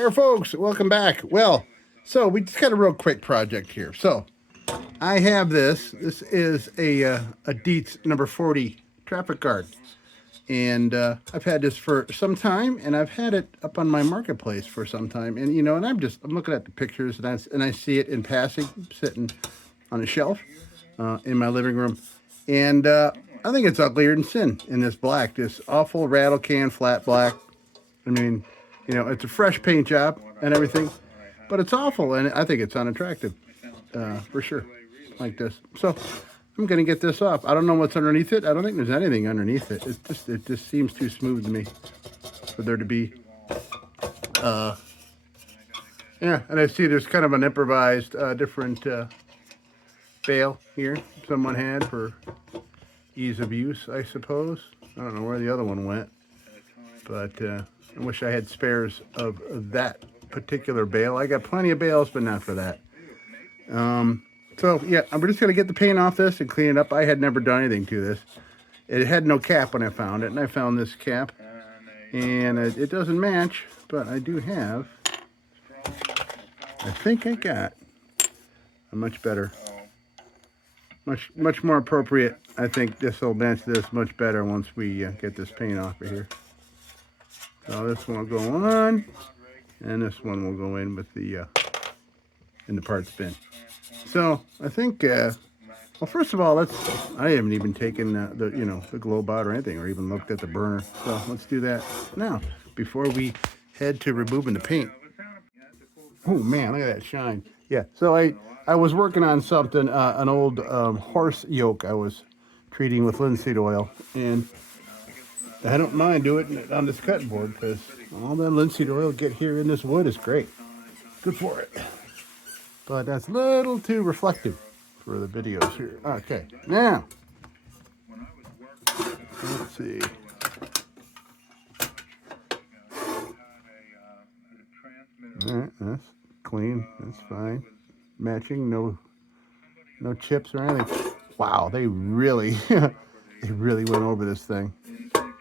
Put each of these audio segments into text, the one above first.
there, folks. Welcome back. Well, so we just got a real quick project here. So I have this. This is a DIETZ number 40 traffic guard. And I've had this for some time, and I've had it up on my marketplace for some time. And, you know, and I'm looking at the pictures, and I see it in passing, sitting on a shelf in my living room. And I think it's uglier than sin in this black, this awful rattle can flat black. I mean, you know, it's a fresh paint job and everything, but it's awful, and I think it's unattractive, for sure, like this. So I'm gonna get this off. I don't know what's underneath it. I don't think there's anything underneath it. It just seems too smooth to me for there to be. Yeah, and I see there's kind of an improvised different bail here someone had for ease of use, I suppose. I don't know where the other one went, but I wish I had spares of that particular bale. I got plenty of bales, but not for that. So yeah, I'm just gonna get the paint off this and clean it up. I had never done anything to this. It had no cap when I found it, and I found this cap, and it doesn't match, but I do have. I think I got a much better, much more appropriate. I think this will match this much better once we get this paint off of here. So this one will go on, and this one will go in with the in the parts bin. So I think, well, first of all, I haven't even taken the globe out or anything, or even looked at the burner. So let's do that now before we head to removing the paint. Oh man, look at that shine. Yeah. So I was working on something, an old horse yoke I was treating with linseed oil, and I don't mind doing it on this cutting board because all that linseed oil get here in this wood is great. Good for it. But that's a little too reflective for the videos here. Okay, now, let's see. All right, that's clean, that's fine. Matching, no chips or anything. Wow, they really, they really went over this thing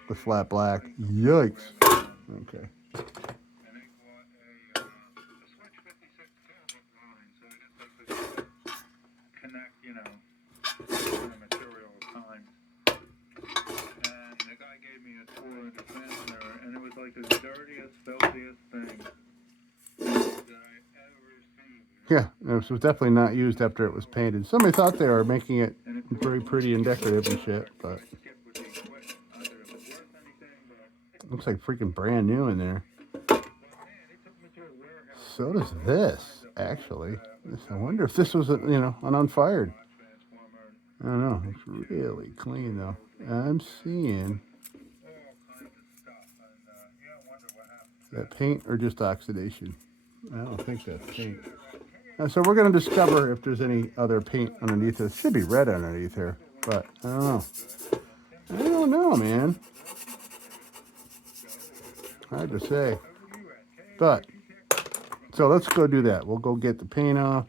with flat black. Yikes. Okay. And it was like the dirtiest, filthiest thing that I ever seen. Yeah, it was definitely not used after it was painted. Somebody thought they were making it very pretty and decorative and shit, but looks like freaking brand new in there. So does this, actually. I wonder if this was, an unfired. I don't know. It's really clean, though. I'm seeing that paint or just oxidation. I don't think that's paint. So we're going to discover if there's any other paint underneath. It should be red underneath here, but I don't know. I don't know, man. Hard to say. But, so let's go do that. We'll go get the paint off.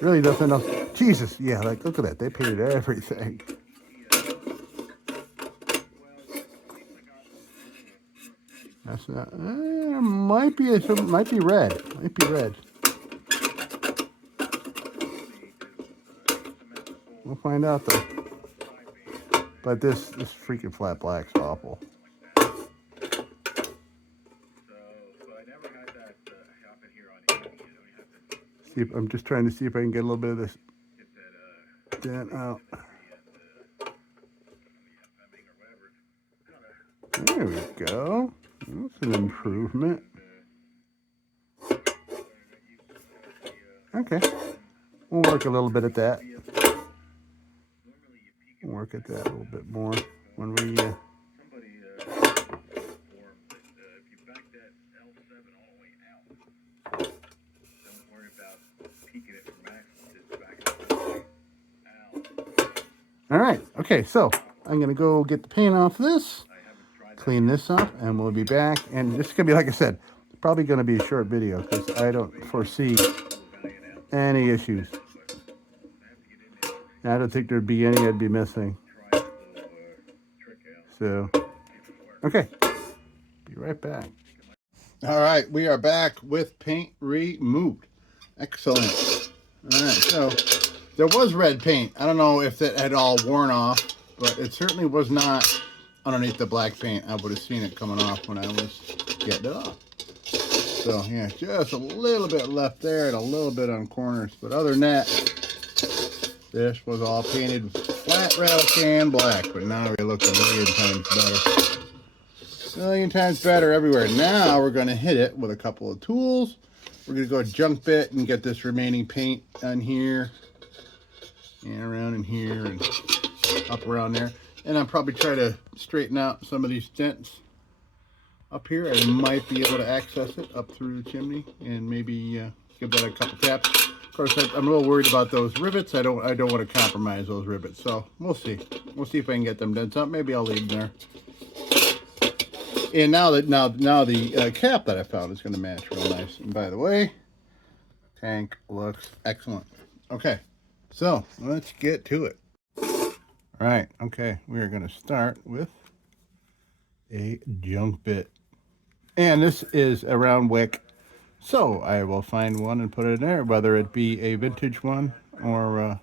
Really nothing else. Jesus, yeah, like, look at that. They painted everything. That's not, might be red. Might be red. We'll find out though. But this freaking flat black's awful. See if, I'm just trying to see if I can get a little bit of this dent out. There we go. That's an improvement. Okay. We'll work a little bit at that. We'll work at that a little bit more when we... All right. Okay, so I'm going to go get the paint off this, clean this up, and we'll be back. And this is going to be, like I said, probably going to be a short video because I don't foresee any issues. I don't think there'd be any I'd be missing. So, okay. Be right back. All right, we are back with paint removed. Excellent. All right, so there was red paint. I don't know if it had all worn off, but it certainly was not underneath the black paint. I would have seen it coming off when I was getting it off. So yeah, just a little bit left there and a little bit on corners. But other than that, this was all painted flat rattle can black. But now we're looking a million times better. A million times better everywhere. Now we're going to hit it with a couple of tools. We're going to go junk bit and get this remaining paint on here and around in here and up around there. And I'll probably try to straighten out some of these dents up here. I might be able to access it up through the chimney and maybe give that a couple taps. Of course, I'm a little worried about those rivets. I don't want to compromise those rivets. So we'll see. We'll see if I can get them dents up. Maybe I'll leave them there. And now the cap that I found is going to match real nice. And by the way, tank looks excellent. Okay, so let's get to it. All right, okay, we are going to start with a junk bit. And this is a round wick. So I will find one and put it in there, whether it be a vintage one or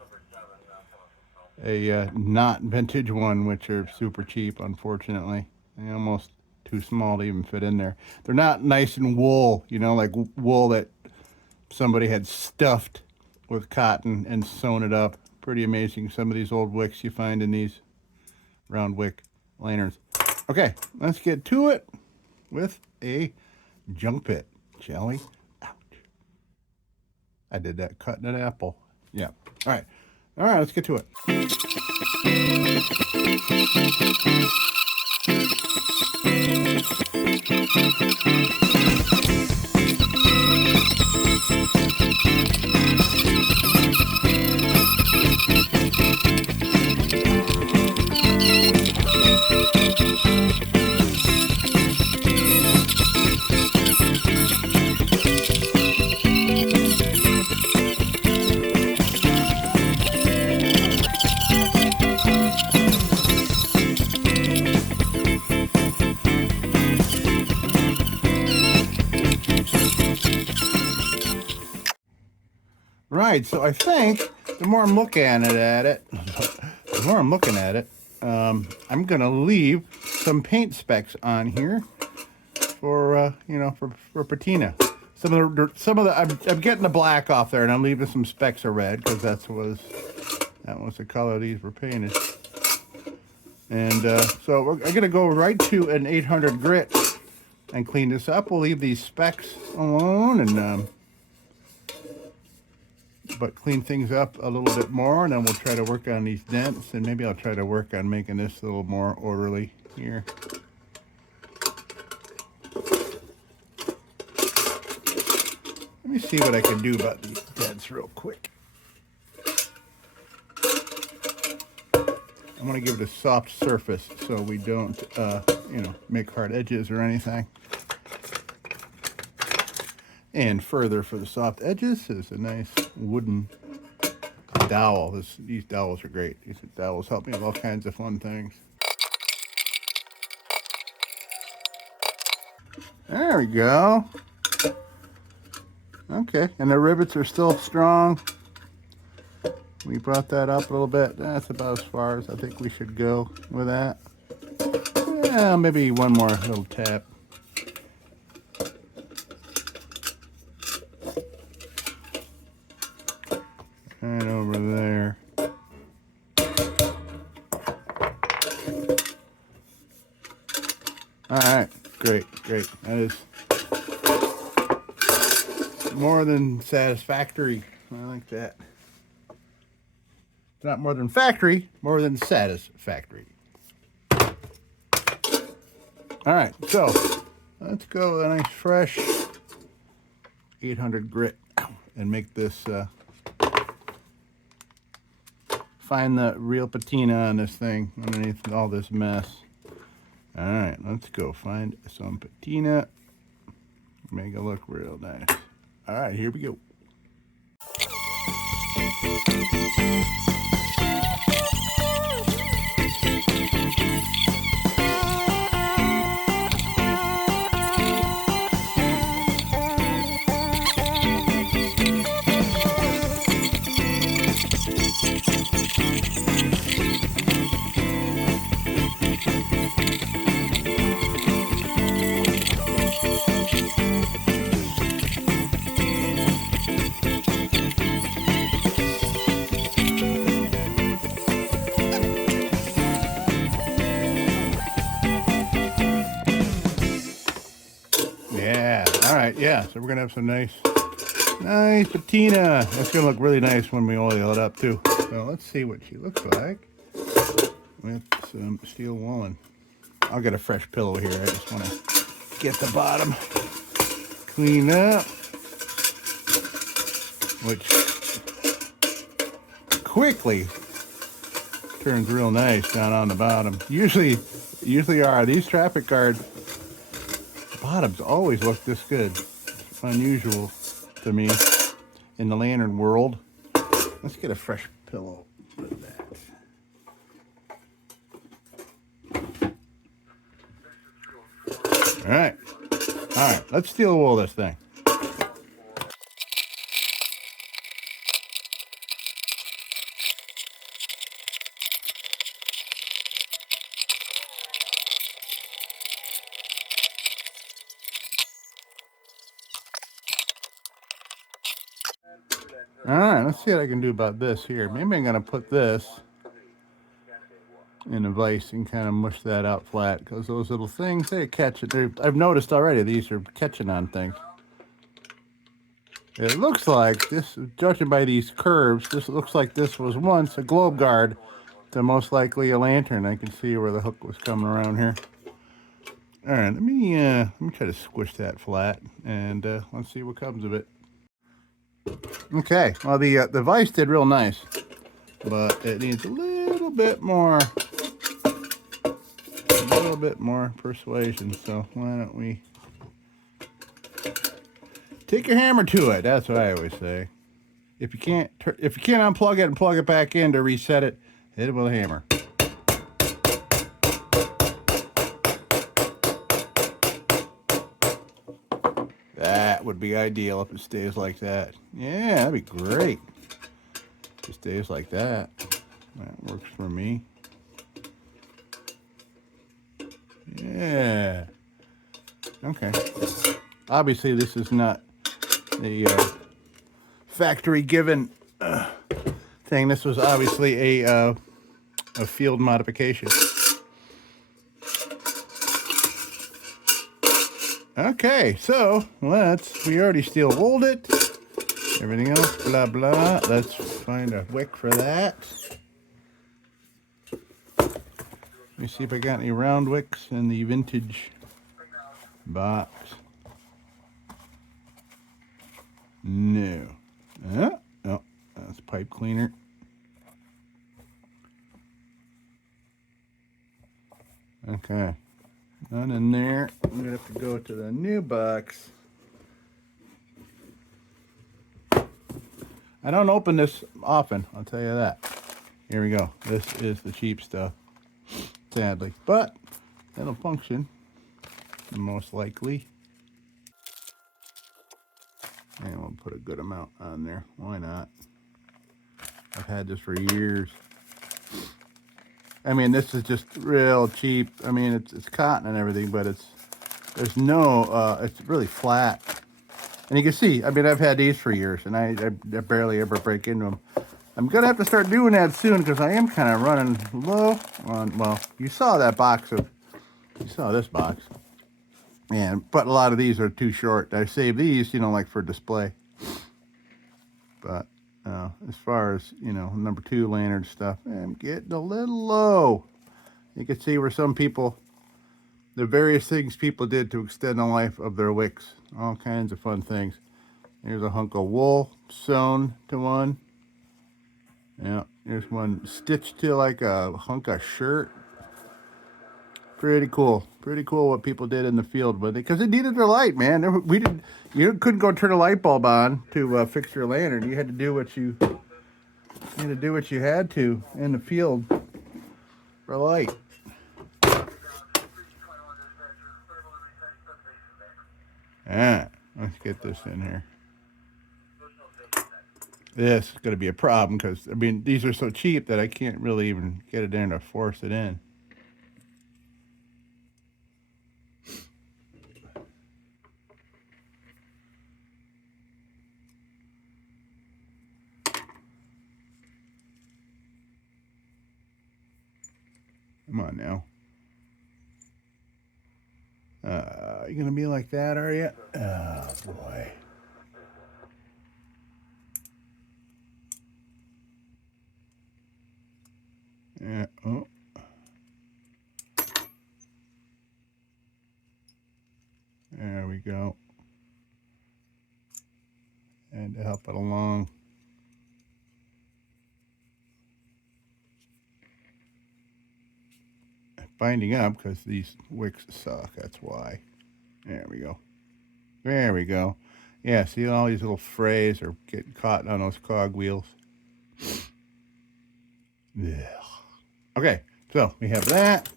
a not vintage one, which are super cheap, unfortunately. They almost too small to even fit in there. They're not nice and wool, you know, like wool that somebody had stuffed with cotton and sewn it up. Pretty amazing, some of these old wicks you find in these round wick lanterns. Okay, let's get to it with a junk bit, shall we? Ouch. I did that cutting an apple. Yeah. All right, let's get to it. Right, so I think the more I'm looking at it, I'm gonna leave some paint specks on here for for patina. Some of the I'm getting the black off there, and I'm leaving some specks of red because that was the color these were painted. And so I'm gonna go right to an 800 grit and clean this up. We'll leave these specks alone and but clean things up a little bit more, and then we'll try to work on these dents, and maybe I'll try to work on making this a little more orderly here. Let me see what I can do about these dents real quick. I want to give it a soft surface so we don't, make hard edges or anything. And further for the soft edges is a nice wooden dowel. These dowels are great. These dowels help me with all kinds of fun things. There we go. Okay, and the rivets are still strong. We brought that up a little bit. That's about as far as I think we should go with that. Yeah, maybe one more little tap. Right over there. All right, great. That is more than satisfactory. I like that. It's not more than factory, more than satisfactory. All right, so let's go with a nice fresh 800 grit and make this find the real patina on this thing underneath all this mess. All right, let's go find some patina. Make it look real nice. All right, here we go. right, yeah, so we're gonna have some nice patina. That's gonna look really nice when we oil it up too. So let's see what she looks like with some steel woolen. I'll get a fresh pillow here. I just want to get the bottom cleaned up, which quickly turns real nice down on the bottom. Usually are these traffic guard bottoms always look this good. It's unusual to me in the lantern world. Let's get a fresh pillow with that. All right, let's steel wool this thing. All right, let's see what I can do about this here. Maybe I'm gonna put this in a vise and kind of mush that out flat, because those little things, they catch it. I've noticed already these are catching on things. It looks like this, judging by these curves, this looks like this was once a globe guard to most likely a lantern. I can see where the hook was coming around here. All right, let me try to squish that flat, and let's see what comes of it. Okay, well the vise did real nice, but it needs a little bit more persuasion. So why don't we take your hammer to it? That's what I always say. If you can't unplug it and plug it back in to reset it, hit it with a hammer. That would be ideal if it stays like that. Yeah, that'd be great. If it stays like that. That works for me. Yeah. Okay. Obviously, this is not the factory given thing. This was obviously a field modification. Okay, so we already steel wooled it. Everything else, blah, blah. Let's find a wick for that. Let me see if I got any round wicks in the vintage box. No. Oh, that's pipe cleaner. Okay. None in there. I'm going to have to go to the new box. I don't open this often, I'll tell you that. Here we go. This is the cheap stuff, sadly. But it'll function, most likely. And we'll put a good amount on there. Why not? I've had this for years. I mean, this is just real cheap. I mean, it's cotton and everything, but it's really flat. And you can see, I mean, I've had these for years, and I barely ever break into them. I'm going to have to start doing that soon, because I am kind of running low on, well, you saw this box. But a lot of these are too short. I save these, like for display. But as far as, number 2 lantern stuff, I'm getting a little low. You can see where some people, the various things people did to extend the life of their wicks. All kinds of fun things. Here's a hunk of wool sewn to one. Yeah, here's one stitched to like a hunk of shirt. Pretty cool. Pretty cool what people did in the field with it, because it needed their light, man. You couldn't go turn a light bulb on to fix your lantern. You had to do what you had to in the field for light. Let's get this in here. This is going to be a problem, because, I mean, these are so cheap that I can't really even get it in to force it in. Come on now. You gonna be like that, are you? Oh boy. Yeah. Oh. There we go. And to help it along. Binding up because these wicks suck. That's why. There we go. There we go. Yeah, see all these little frays are getting caught on those cogwheels. Yeah. Okay, so we have that.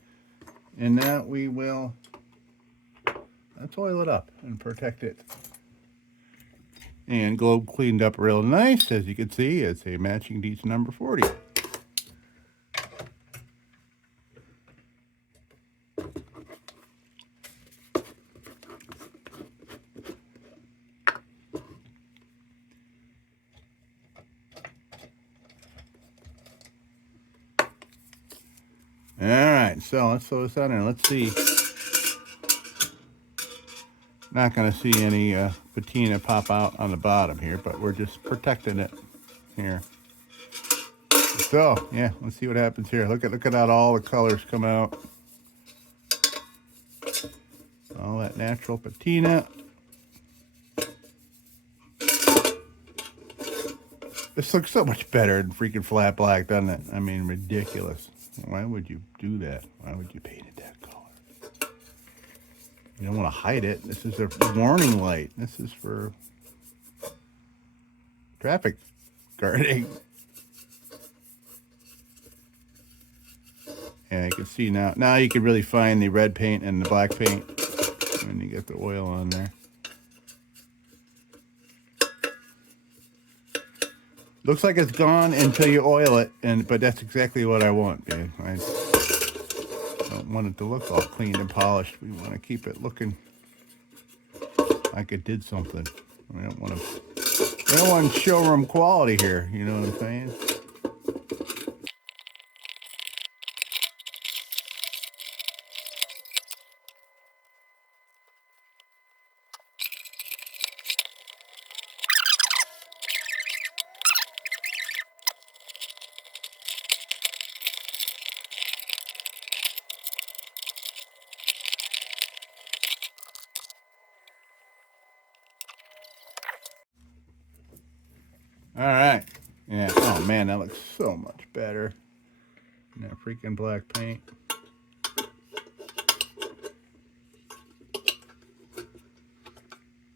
And now we will oil it up and protect it. And globe cleaned up real nice. As you can see, it's a matching DIETZ number 40. All right, so let's throw this on there. Let's see. Not going to see any patina pop out on the bottom here, but we're just protecting it here. So, yeah, let's see what happens here. Look at how all the colors come out. All that natural patina. This looks so much better than freaking flat black, doesn't it? I mean, ridiculous. Why would you do that? Why would you paint it that color? You don't want to hide it. This is a warning light. This is for traffic guarding. Yeah, you can see now. Now you can really find the red paint and the black paint when you get the oil on there. Looks like it's gone until you oil it, but that's exactly what I want, man. I don't want it to look all clean and polished. We want to keep it looking like it did something. We don't want showroom quality here. You know what I'm saying? All right. Yeah. Oh man, that looks so much better. And that freaking black paint.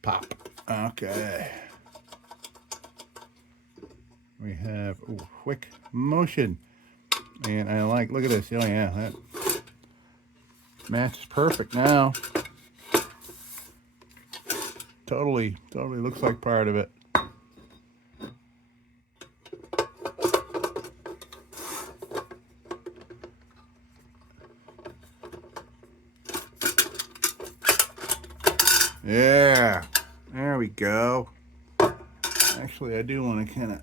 Pop. Okay. We have quick motion. And I like, look at this. Oh yeah, that matches perfect now. Totally looks like part of it. Yeah, there we go. Actually, I do want to kind of,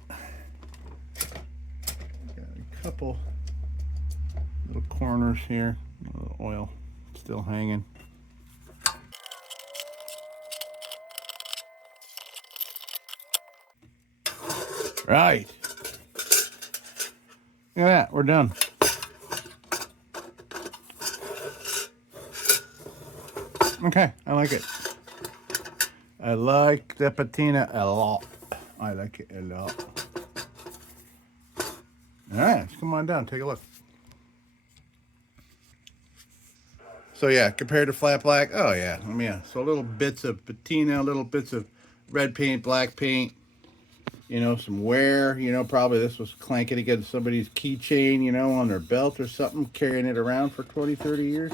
got a couple little corners here, a little oil still hanging. Right. Look at that, we're done. Okay, I like it. I like the patina a lot. I like it a lot. All right, let's come on down, take a look. So yeah, compared to flat black, oh yeah, so little bits of patina, little bits of red paint, black paint, you know, some wear, you know, probably this was clanking against somebody's keychain, you know, on their belt or something, carrying it around for 20, 30 years.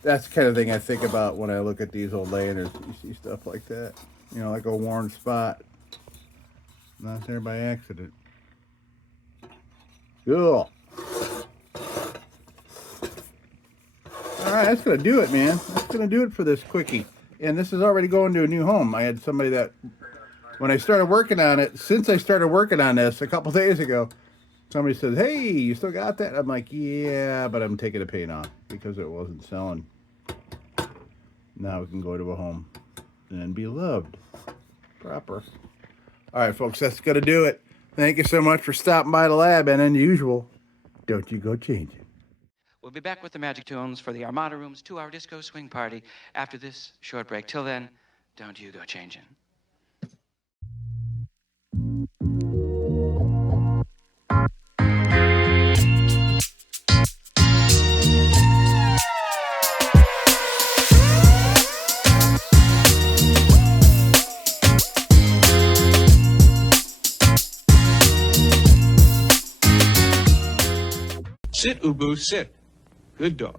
That's the kind of thing I think about when I look at these old lanterns. You see stuff like that, you know, like a worn spot. Not there by accident. Cool. All right, that's going to do it, man. That's going to do it for this quickie. And this is already going to a new home. I had somebody that, when I started working on it, since I started working on this a couple days ago, somebody said, hey, you still got that? I'm like, yeah, but I'm taking the paint off because it wasn't selling. Now we can go to a home and be loved. Proper. All right, folks, that's going to do it. Thank you so much for stopping by the lab, and unusual, don't you go changing. We'll be back with the Magic Tunes for the Armada Room's 2-hour disco swing party after this short break. Till then, don't you go changing. Sit, Ubu, sit. Good dog.